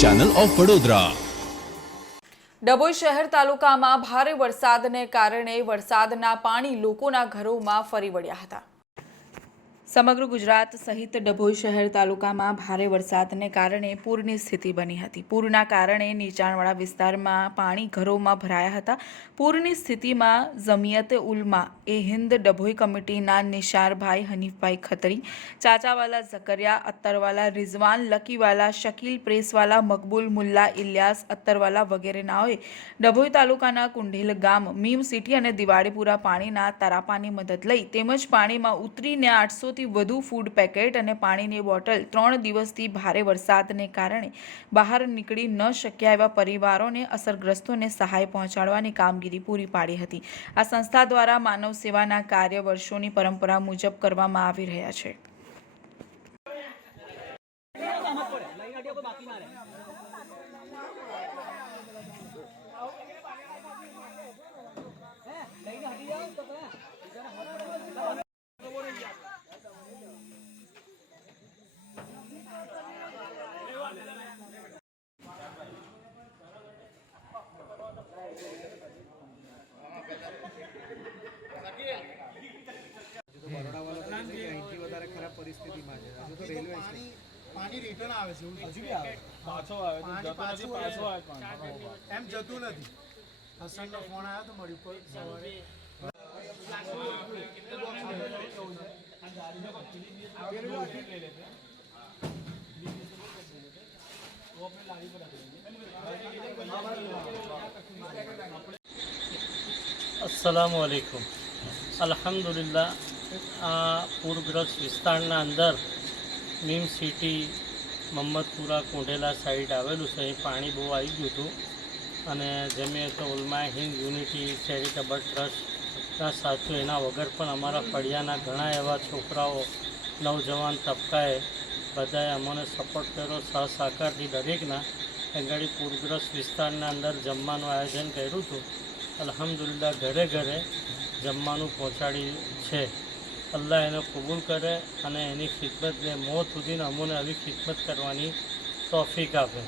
Channel of Vadodara. Dabhoi શહેર તાલુકામાં ભારે વરસાદને કારણે વરસાદના પાણી લોકોના ઘરોમાં ફરી વળ્યા હતા। સમગ્ર ગુજરાત સહિત ડભોઈ શહેર તાલુકામાં ભારે વરસાદને કારણે પૂરની સ્થિતિ બની હતી। પૂરના કારણે નીચાણવાળા વિસ્તારમાં પાણી ઘરોમાં ભરાયા હતા। પૂરની સ્થિતિમાં જમિયતે ઉલમા એ હિન્દ ડભોઈ કમિટીના નિશારભાઈ હનીફભાઈ ખત્રી, ચાચાવાલા ઝકરિયા અત્તરવાલા, રિઝવાન લકીવાલા, શકીલ પ્રેસવાલા, મકબૂલ મુલ્લા, ઇલિયાસ અત્તરવાલા વગેરે નાઓએ ડભોઈ તાલુકાના કુંઢેલ ગામ, મીમ સિટી અને દિવાળીપુરા પાણીના તરાપાની મદદ લઈ તેમજ પાણીમાં ઉતરીને 800 થી વધુ ફૂડ પેકેટ અને પાણીની બોટલ 3 દિવસથી ભારે વરસાદને કારણે બહાર નીકળી ન શક્યા એવા પરિવારોને અસરગ્રસ્તોને સહાય પહોંચાડવાની કામગીરી પૂરી પાડી હતી। આ સંસ્થા દ્વારા માનવ સેવાના કાર્ય વર્ષોની પરંપરા મુજબ કરવામાં આવી રહ્યા છે। खराब परिस्थिति में तो रेलवे पानी रिटर्न आवे छे हजू बी आवे पाछो आवे तो जतो નથી પાછો આવે પાણી એમ જતું નથી। હસનનો ફોન આવ્યો તો મળી પર સવારે अस्सलाम वालेकुम। अल्हम्दुलिल्लाह आ पूरग्रस्त विस्तारना अंदर मीम सिटी मम्मदपुरा कुंढेला साइड आवेलू है। पानी बहुत आई गयु हतुं अने जमियत उलमा हिंद यूनिटी चेरिटेबल ट्रस्टना साथियों एना वगर पण अमारा फळियाना घणा एवा छोकराओ नौजवान तबकाए बधाए अमोने सपोर्ट कर्यो। सहसाकारथी दरेकना अगाड़ी पूरग्रस्त विस्तारना अंदर जमवानुं आयोजन कर्युं हतुं। अल्हम्दुलिल्लाह घरे घरे जमवानुं पहोंचाड्युं छे। अल्लाह एने कबूल करे अने एनी खिदमत ने मौत सुधीने अमोने आवी खिदमत करवानी तौफीक आपे।